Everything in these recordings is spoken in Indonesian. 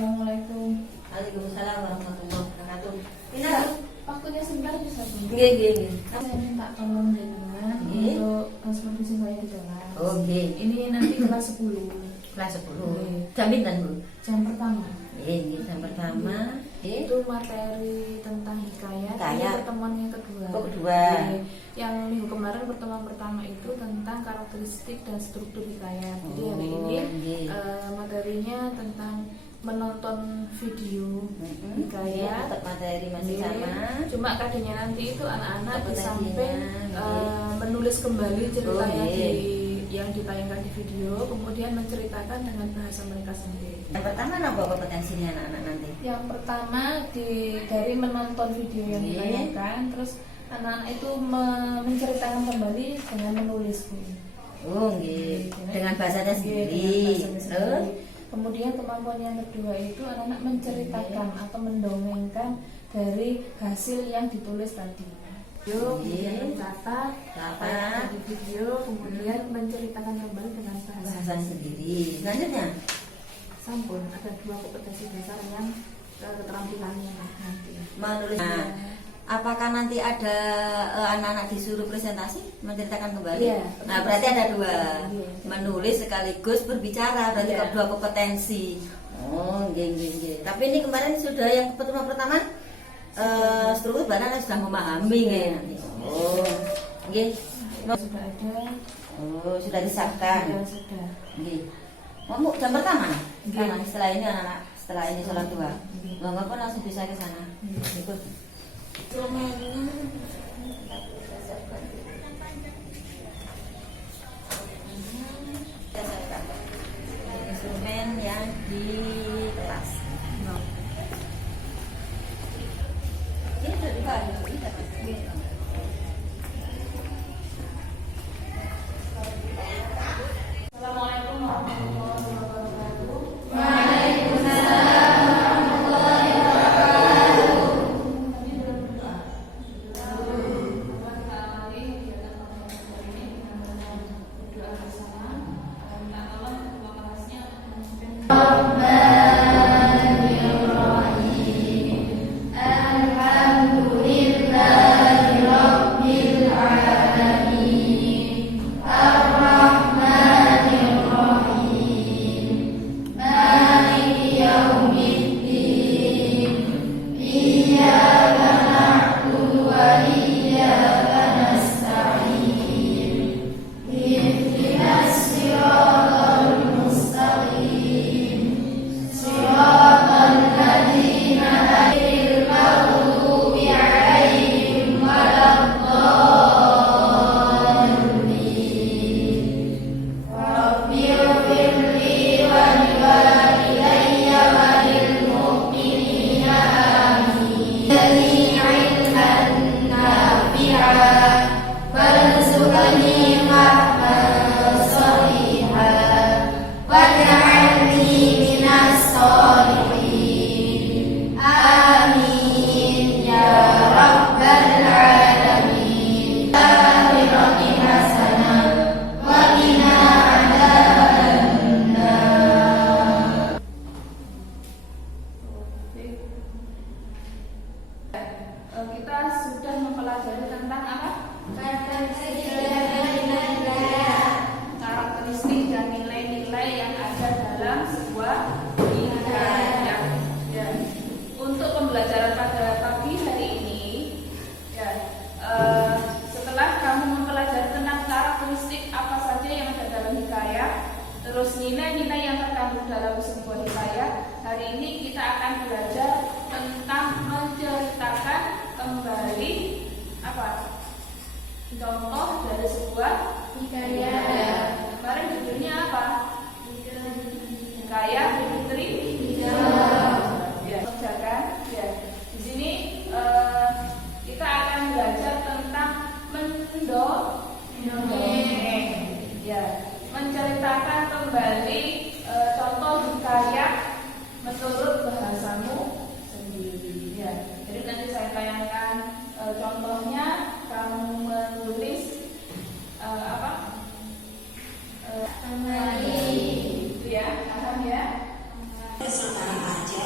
Assalamualaikum. Waalaikumsalam warahmatullahi wabarakatuh. Ini Waktunya sebentar bisa Bu? Nggih. Saya minta tolong dengan untuk supervisi saya di kelas. Oh, nggih. Ini nanti kelas 10. Kelas 10. Nggih. Jam pinten, Bu? Jam pertama. Nggih, jam pertama. Nggih. Itu materi tentang hikayat. Ini Hikayat. pertemuan yang kedua. Oh, kedua. Nggih. Yang minggu kemarin pertemuan pertama itu tentang karakteristik dan struktur hikayat. Jadi hari ini nggih. materinya tentang menonton video hikayat. Tetap materi masih Nggih. sama. Cuma kadangnya nanti itu anak-anak di Kompetensinya, samping nggih. menulis kembali ceritanya nggih. yang ditayangkan di video, kemudian menceritakan dengan bahasa mereka sendiri. Yang pertama apa kompetensinya anak-anak nanti? Yang pertama dari menonton video yang Nggih. ditayangkan, terus anak-anak itu menceritakan kembali dengan menulis. Oh, nggih. Dengan bahasanya Nggih, sendiri. dengan bahasanya sendiri. Terus? Kemudian kemampuan yang kedua itu anak-anak menceritakan atau mendongengkan dari hasil yang ditulis tadi. Kemudian mencatat apa yang ada di video, kemudian menceritakan kembali dengan Bahasanya sendiri. Selanjutnya, sampun ada 2 kompetensi dasar yang keterampilannya nanti. menulis. Nah, apakah nanti ada anak-anak disuruh presentasi menceritakan kembali? Iya. Nah, berarti ada 2. Iya. Menulis sekaligus berbicara, berarti Iya. 2 kompetensi. Oh, nggih. Tapi ini kemarin sudah yang pertemuan pertama struktur badan sudah memahami nggih nanti. Oh, nggih. Sudah ada. Oh, sudah disahkan. Sudah. Nggih. Mau jam pertama? Nggih. Karena setelah ini anak-anak setelah ini sholat 2. Nggih. Nggak pun langsung bisa ke sana. Ikut. Instrumen yang di kelas. Ini sudah dibahas. Assalamualaikum warahmatullahi wabarakatuh. Kita sudah mempelajari tentang apa? Karakteristik dan nilai-nilai yang ada dalam sebuah hikayat. Ya. Untuk pembelajaran pada pagi hari ini, ya, setelah kamu mempelajari tentang karakteristik apa saja yang ada dalam hikayat, terus nilai-nilai yang terkandung dalam sebuah hikayat, hari ini kita akan belajar tentang menceritakan kembali apa contoh dari sebuah hikayat. Kemarin judulnya apa? Hikayat Fitri. Ya, kerjakan. Ya, di sini kita akan belajar tentang mendongeng. Ya, menceritakan kembali contoh hikayat menurut bahasamu sendiri. Ya, jadi nanti saya tayangkan contohnya, kamu menulis apa? Kembali. Itu ya, paham ya? Sementara aja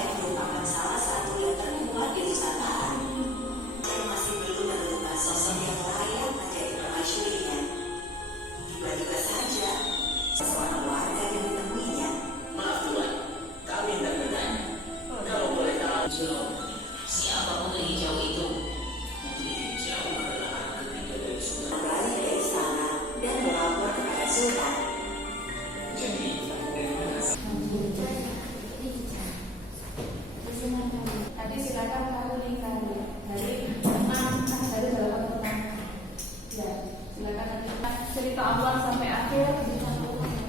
silakan nanti cerita ulang sampai akhir.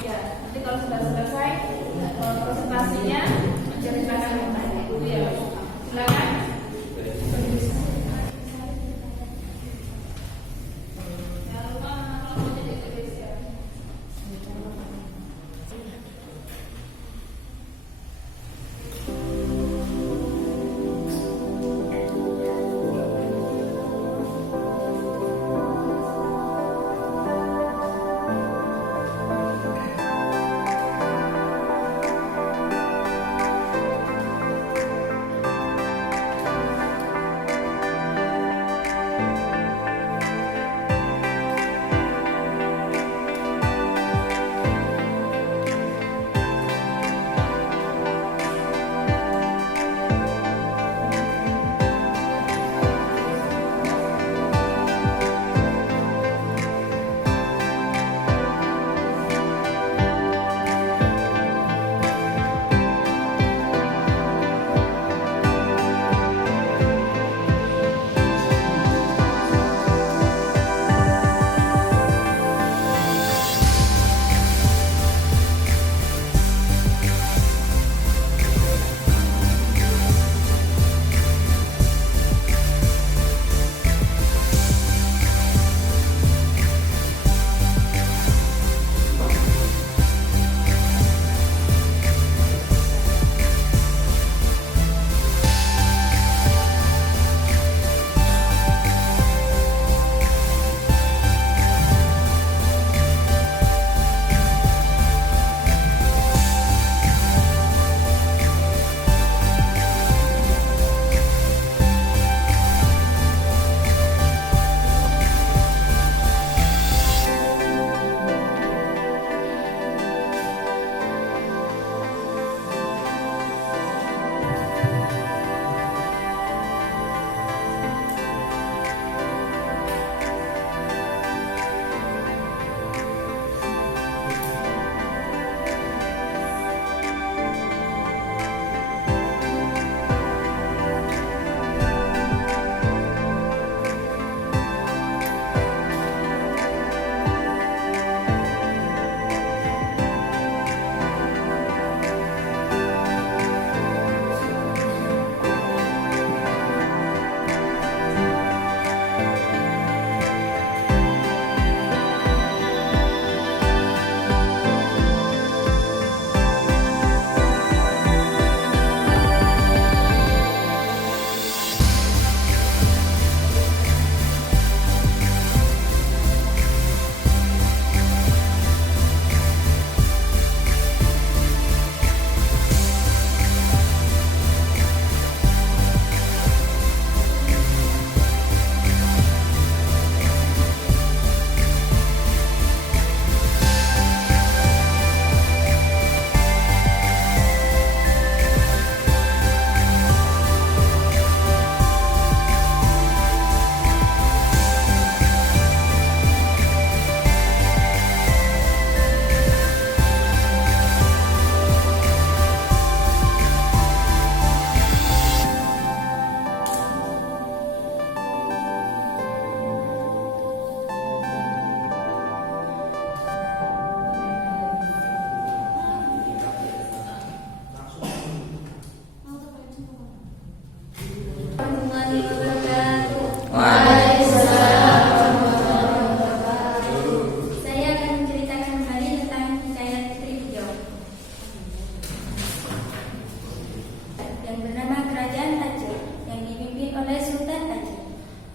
Ya, nanti kalau sudah selesai presentasinya menceritakan itu ya. Silakan.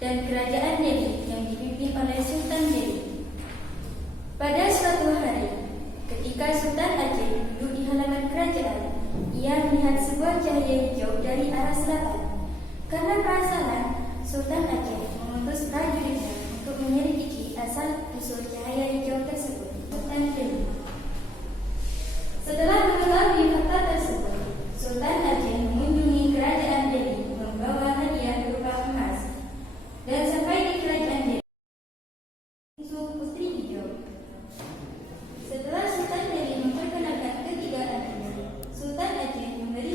dan kerajaan Delhi yang dipimpin oleh Sultan Delhi. Pada suatu hari, ketika Sultan Aceh duduk di halaman kerajaan, ia melihat sebuah cahaya hijau dari arah selatan. Karena penasaran, Sultan Aceh mengutus prajuritnya untuk menyelidiki asal-usul cahaya hijau tersebut. Sultan Delhi. Setelah mengetahui fakta tersebut, Sultan Aceh mengunjungi kerajaan Delhi membawa hadiah berupa emas. Dan sampai di kerajaan Delhi, putri hijau. Setelah Sultan Delhi memperkenalkan ketiga anaknya, Sultan Aceh memberi.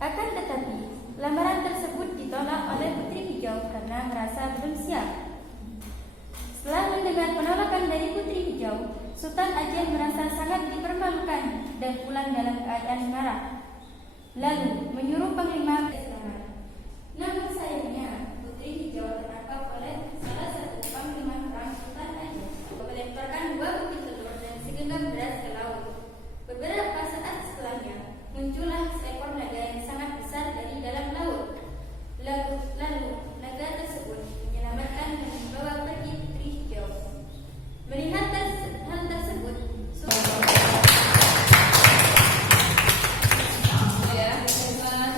Akan tetapi, lamaran tersebut ditolak oleh putri hijau karena merasa belum siap. Sultan Aceh merasa sangat dipermalukan dan pulang dalam keadaan marah. Lalu menyuruh panglima selamat. Namun sayangnya Putri Hijau tertangkap oleh salah satu panglima perang Sultan Aceh, melemparkan 2 butir telur dan segenggam beras ke laut. Beberapa saat setelahnya muncullah seekor naga yang sangat besar dari dalam laut. Lalu naga tersebut menyelamatkan dan membawa pergi Putri Hijau. Melihat hal tersebut,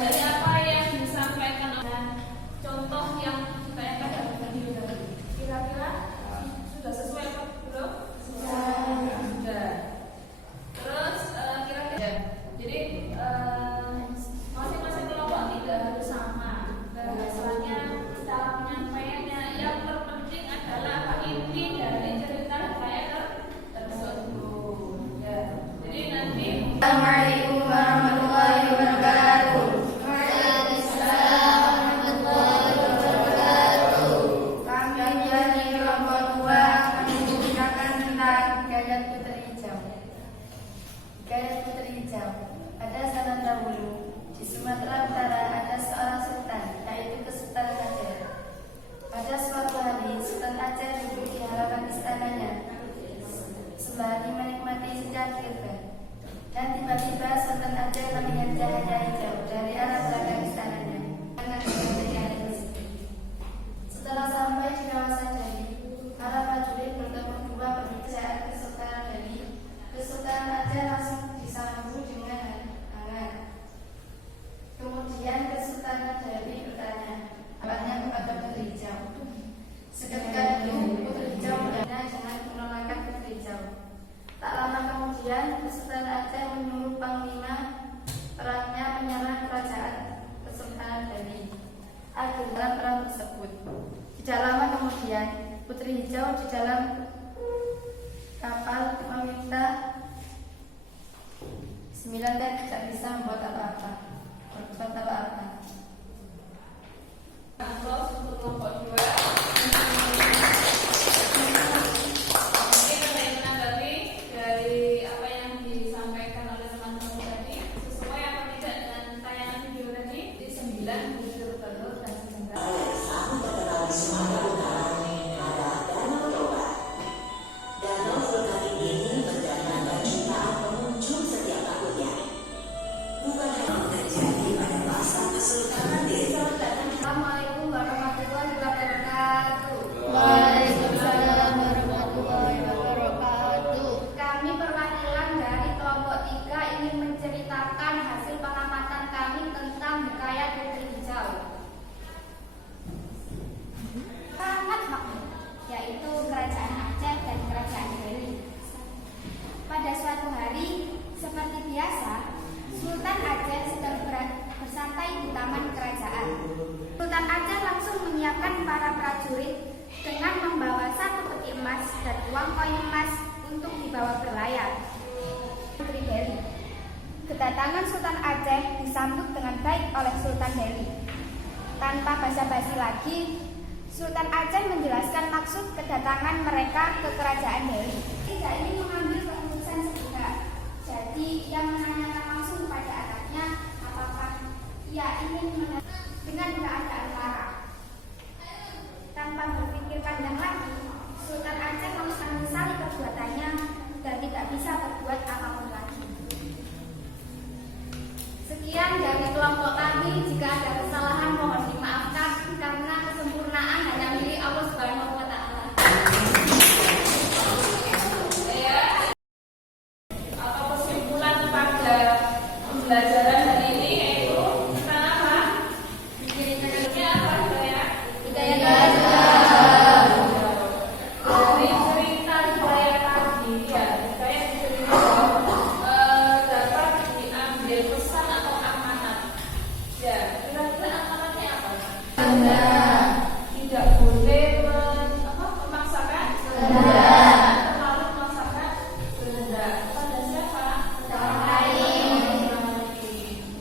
dari apa yang disampaikan contoh yang kita yang pada video tadi, kira-kira sudah sesuai apa belum? Sudah. Terus kira-kira jadi masing-masing kelompok tidak harus sama. Bahasanya, cara penyampaiannya yang terpenting adalah apa inti dari cerita daerah tersebut. Ya. Jadi nanti Assalamualaikum warahmatullahi wabarakatuh. Kami dari kelompok 2 akan menceritakan tentang Hikayat Putri Hijau. Hikayat Putri Hijau. Pada zaman dahulu di Sumatera Utara ada seorang sultan, yaitu Kesultanan Aceh. Pada suatu hari, Sultan Aceh duduk di halaman istananya sembari menikmati secangkir teh. Dan tiba-tiba Sultan Aceh melihat cahaya hijau dari arah belakang istananya. Setelah sampai di kawasan Delhi, para prajurit bertemu 2 pembicaraan Kesultanan Delhi. Kesultanan Aceh langsung disambut dengan hangat. Kemudian Kesultanan Delhi bertanya, apanya kepada Putri Hijau. Seketika itu Putri Hijau bertanya dengan menolakkan Putri Hijau. Tak lama kemudian Kesultanan Aceh menyuruh panglima perangnya menyerang kerajaan Kesultanan Delhi agar dalam perang tersebut. Tidak lama kemudian Putri Hijau di dalam kapal meminta 9 teh tidak bisa membuat apa-apa. Berbuat apa-apa. untuk kelompok 2 mungkin ada yang menanggapi dari apa yang disampaikan oleh teman-teman tadi sesuai apa tidak dengan tayangan video tadi di 9 butir telur dan segenggam. Danau vulkanik ini mendatangkan jutaan pengunjung setiap tahunnya. Bukan hanya terjadi pada masa Kesultanan Delhi. Assalamualaikum warahmatullahi wabarakatuh. Waalaikumsalam warahmatullahi wabarakatuh. Kami perwakilan dari kelompok 3 ingin menceritakan hasil pengamatan kami tentang Hikayat Putri Hijau. Sangat makmur, yaitu kerajaan Aceh dan kerajaan Delhi. Pada suatu hari, seperti biasa, Sultan Aceh sedang bersantai di taman kerajaan. Sultan Aceh langsung menyiapkan para prajurit dengan membawa 1 peti emas dan uang koin emas untuk dibawa berlayar. Putri Delhi. Kedatangan Sultan Aceh disambut dengan baik oleh Sultan Delhi. Tanpa basa-basi lagi, Sultan Aceh menjelaskan maksud kedatangan mereka ke kerajaan Delhi. Tidak ingin mengambil keputusan sepihak. Jadi ia menanyakan langsung pada anaknya apakah ia ingin dengan keadaan marah. Tanpa berpikir panjang lagi, Sultan Aceh langsung menyesali perbuatannya dan tidak bisa berbuat apapun lagi. Sekian dari kelompok kami. Jika ada kesalahan mohon dimaafkan karena kesempurnaan hanya milik Allah Subhanahu wa Ta'ala. Atau kesimpulan pada pembelajaran hari ini yaitu tentang apa? Ini apa ya? Dari cerita saya tadi ya, saya cerita dapat diambil pesan atau amanat. Ya, kira-kira amanatnya apa? Tidak boleh memaksakan terlalu memaksakan kehendak pada siapa? Orang lain.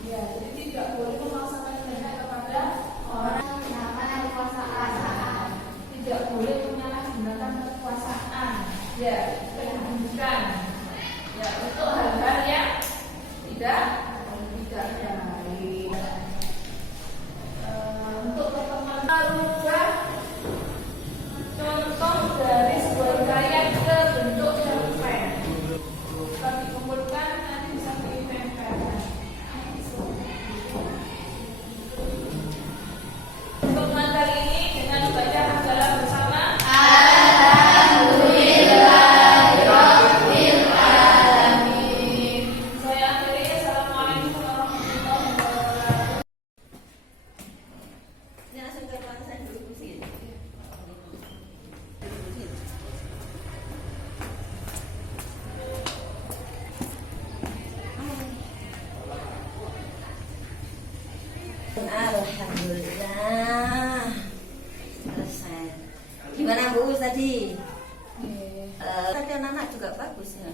Ya, jadi tidak boleh memaksakan kehendak kepada orang yang kekuasaan. Tidak boleh menyalahgunakan kekuasaan. Ya, kedudukan. Alhamdulillah selesai. Gimana Bu tadi? Tadi anak-anak juga bagus ya.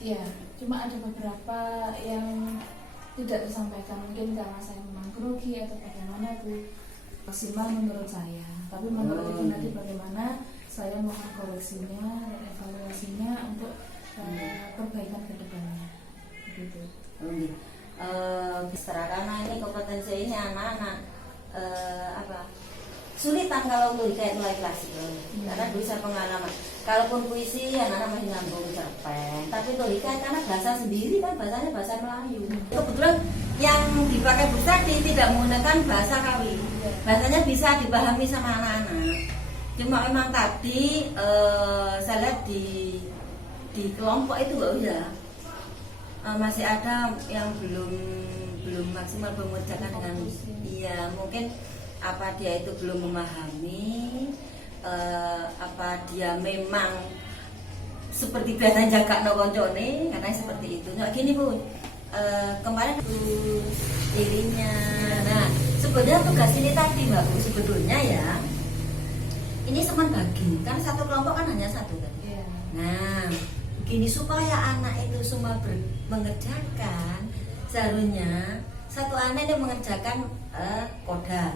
Iya, cuma ada beberapa yang tidak tersampaikan, mungkin karena saya memang grogi atau bagaimana Bu. Maksimal menurut saya, tapi menurut Ibu nanti bagaimana saya mohon koreksinya dan evaluasinya untuk perbaikan ke depannya begitu. Karena ini kompetensi ini anak-anak sulitan kalau kayak mulai klasik karena bisa pengalaman. Kalaupun puisi anak-anak masih nyambung cerpen, tapi hikayat karena bahasa sendiri kan bahasanya bahasa Melayu. Kebetulan yang dipakai Bu tadi tidak menggunakan bahasa Kawi, bahasanya bisa dipahami sama anak-anak. Cuma memang tadi saya lihat di kelompok itu nggak usah, masih ada yang belum maksimal mengerjakan dengan mungkin apa dia itu belum memahami, apa dia memang seperti biasa jaga no koncone karena seperti itu. Nah gini Bu, kemarin dirinya, nah sebenarnya tugas ini tadi Mbak Bu sebetulnya ya, ini semen bagi kan satu kelompok kan hanya satu kan. Nah gini supaya anak itu semua mengerjakan, seharusnya satu anak yang mengerjakan koda.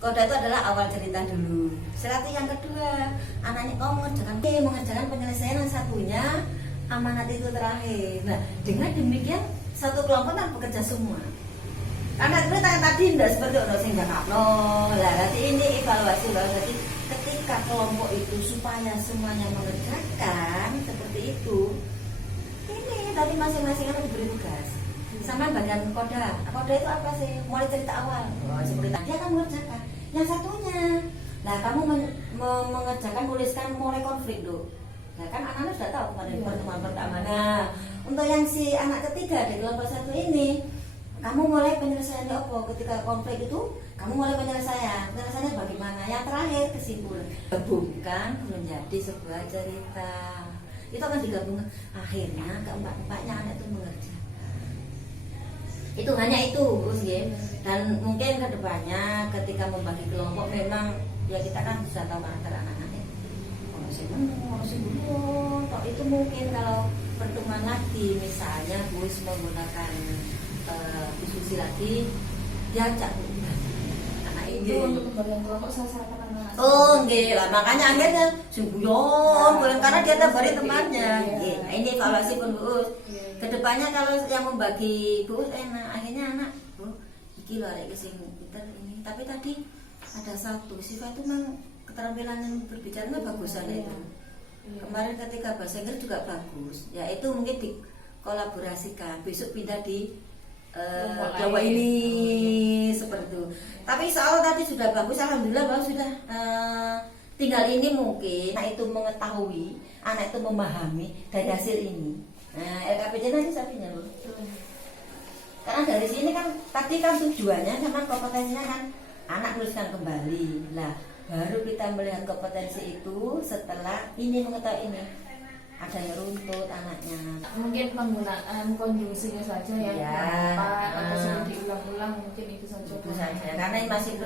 Koda itu adalah awal cerita dulu. Setelah itu yang kedua, anaknya mengerjakan penyelesaian yang satunya, amanat itu terakhir. Nah, dengan demikian satu kelompok kan bekerja semua. Karena sebenarnya tadi tidak seperti ono sing jakakno. Lah, nanti ini evaluasi berarti ketika kelompok itu supaya semuanya mengerjakan seperti itu. Ini tadi masing-masing kan diberi tugas. Sama bagian koda. Koda itu apa sih? Mulai cerita awal. Seperti tadi dia akan mengerjakan. Yang satunya, nah kamu mengerjakan tuliskan mulai konflik dulu. Nah kan anak-anak sudah tahu pada pertemuan pertama. Nah untuk yang si anak ketiga di kelompok satu ini, kamu mulai penyelesaiannya apa? Ketika konflik itu, kamu mulai penyelesaiannya bagaimana? Yang terakhir kesimpulan. Gabungkan menjadi sebuah cerita. Itu akan digabungkan. Akhirnya keempat-empatnya anak itu mengerjakan. Itu hanya itu Gus ya. Dan mungkin kedepannya ketika membagi kelompok memang ya kita kan bisa tahu karakter anak-anak. Kalau itu mungkin kalau pertemuan lagi misalnya Gus menggunakan diskusi lagi diajak anak Itu untuk pembagian kelompok sasaran anak-anak. Oh nggih lah makanya akhirnya sungguh karena dia tabari temannya. Nah, ini evaluasi pun Bu. Kedepannya kalau yang membagi Bu enak, akhirnya anak Bu iki lho arek sing pinter ini. Tapi tadi ada satu sifat itu memang keterampilan yang berbicara bagusan itu. Kemarin ketika bahasa Inggris juga bagus. Ya itu mungkin dikolaborasikan. Besok pindah di Jawa ini seperti itu. Tapi soal tadi sudah bagus, alhamdulillah bahwa sudah tinggal ini mungkin anak itu mengetahui, anak itu memahami dari hasil ini. Nah, LKPJ nanti sapinya loh. Karena dari sini kan tadi kan tujuannya sama kompetensinya kan anak menuliskan kembali. Lah, baru kita melihat kompetensi itu setelah ini mengetahui ini. Ada yang runtut anaknya. Mungkin penggunaan konjungsinya saja yang gampang atau sering diulang-ulang mungkin itu saja. Itu saja. Karena ini masih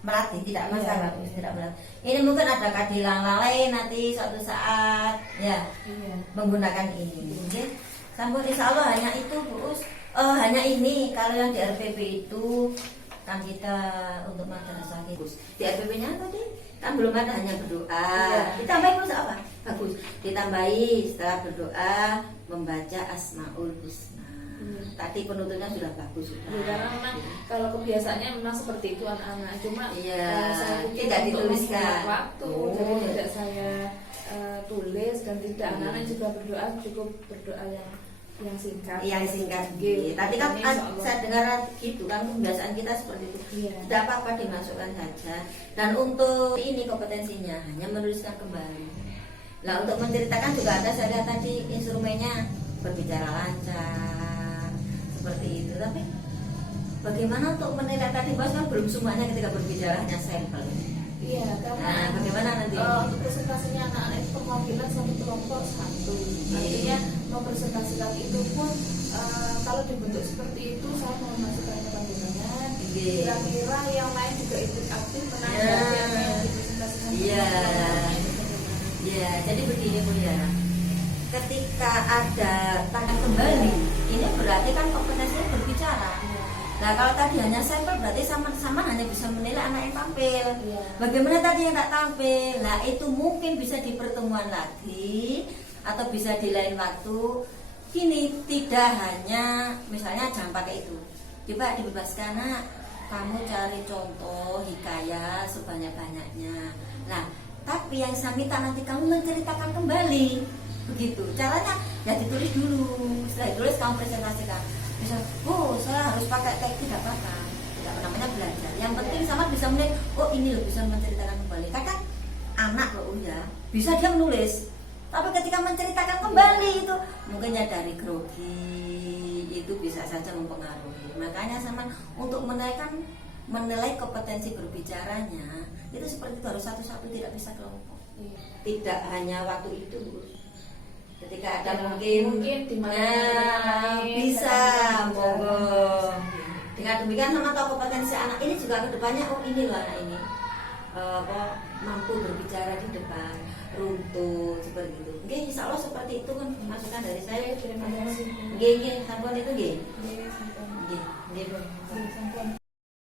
melatih, tidak masalah, tidak melatih. Ini mungkin ada keadilan lain nanti suatu saat ya menggunakan ini. Mungkin sampai insya Allah hanya itu Bu. Hanya ini kalau yang di RPP itu kan kita untuk madrasah Gus. Di RPP-nya tadi kan belum ada, hanya berdoa. Ditambahi Gus apa? Bagus. Ditambahi setelah berdoa membaca Asmaul Husna. Tadi penutupnya sudah bagus sudah. Karena memang kalau kebiasaannya memang seperti itu anak-anak. Cuma saya pikir tidak untuk dituliskan waktu jadi tidak saya tulis dan tidak anak-anak juga berdoa cukup berdoa yang singkat. Yang singkat. Tadi kan saya dengar gitu kan kebiasaan kita seperti itu. Tidak apa-apa dimasukkan saja. Dan untuk ini kompetensinya hanya menuliskan kembali. Nah untuk menceritakan juga ada saya lihat tadi instrumennya berbicara lancar seperti itu. Tapi bagaimana untuk menilai tadi Mas kan belum semuanya ketika berbicara hanya sampel. Iya, karena bagaimana nanti? Untuk presentasinya anak-anak itu perwakilan satu kelompok satu. Artinya mempresentasikan itu pun kalau dibentuk seperti itu saya mau masukkan ke panjenengan Nggih. Kira-kira yang lain juga ikut aktif menanggapi Ya. apa yang dipresentasikan. Iya. Ya, jadi begini Bu ya. Ketika ada tangan kembali, ini berarti kan kompetensinya berbicara. Nah kalau tadi hanya sampel berarti sama-sama hanya bisa menilai anak yang tampil. Iya. Bagaimana tadi yang tak tampil? Nah itu mungkin bisa di pertemuan lagi atau bisa di lain waktu. Gini, tidak hanya misalnya jangan pakai itu. Coba dibebaskan nak, kamu cari contoh hikayat sebanyak-banyaknya. Nah tapi yang saya minta nanti kamu menceritakan kembali. Begitu caranya, ya ditulis dulu. Setelah ditulis kamu presentasikan. Misal, oh saya harus pakai teks, tidak apa-apa, tidak namanya belajar. Yang penting sama bisa melihat, oh ini loh bisa menceritakan kembali. Kadang anak loh ya bisa dia menulis, tapi ketika menceritakan kembali itu mungkinnya dari grogi, itu bisa saja mempengaruhi. Makanya sama untuk menilai kompetensi berbicaranya itu seperti itu, harus satu-satu, tidak bisa kelompok. Tidak hanya waktu itu Bu. Ketika ada Ya, mungkin di mana bisa monggo. Dengan demikian sama tahu kompetensi anak ini juga kedepannya, oh ini loh anak ini mampu berbicara di depan, runtut seperti itu. Oke, insya Allah seperti itu kan masukan dari saya. Terima kasih. Oke, sampun itu nggih. Oke, sampai. Nggih, nggih.